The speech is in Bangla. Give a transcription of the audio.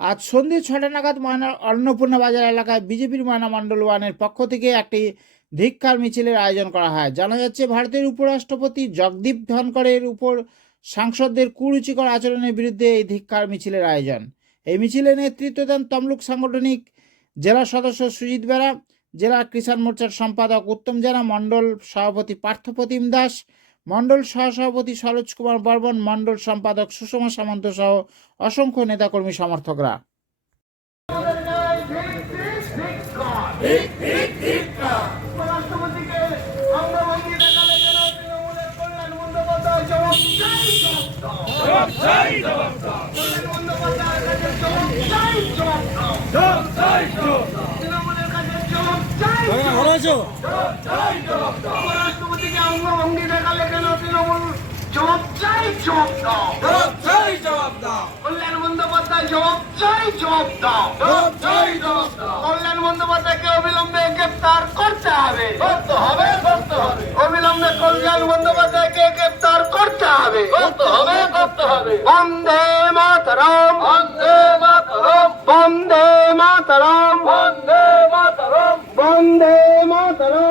আজ সন্ধ্যে ছটা নাগাদ ময়না অন্নপূর্ণা বাজার এলাকায় বিজেপির ময়না মণ্ডল ওয়ানের পক্ষ থেকে একটি ধিক্কার মিছিলের আয়োজন করা হয়। জানা যাচ্ছে, ভারতের উপরাষ্ট্রপতি জগদীপ ধনকরের উপর সাংসদদের কুরুচিকর আচরণের বিরুদ্ধে এই ধিক্কার মিছিলের আয়োজন। এই মিছিলে নেতৃত্ব দেন তমলুক সাংগঠনিক জেলা সদস্য সুজিত বেরা, জেলা কিষাণ মোর্চার সম্পাদক উত্তম জেনা মণ্ডল সভাপতি পার্থপ্রতিম দাস মণ্ডল সহসভাপতি সরোজ কুমার বর্মন মণ্ডল সম্পাদক সুষমা সামন্ত সহ অসংখ্য নেতাকর্মী সমর্থকরা। তৃণমূলের জবাব চাই। কাছে জবাব চাই। চাই জবাব দাও। কল্যাণ বন্দ্যোপাধ্যায় জবাব চাই জবাব দাও। কল্যাণ বন্দ্যোপাধ্যায়কে অবিলম্বে গ্রেপ্তার করতে হবে। করতে হবে করতে হবে। অবিলম্বে কল্যাণ বন্দ্যোপাধ্যায়কে গ্রেপ্তার করতে হবে। করতে হবে করতে হবে। বন্দে মাতরম। বন্দে মাতরম। বন্দে মাতরম। বন্দে মাতরম। বন্দে মাতরম।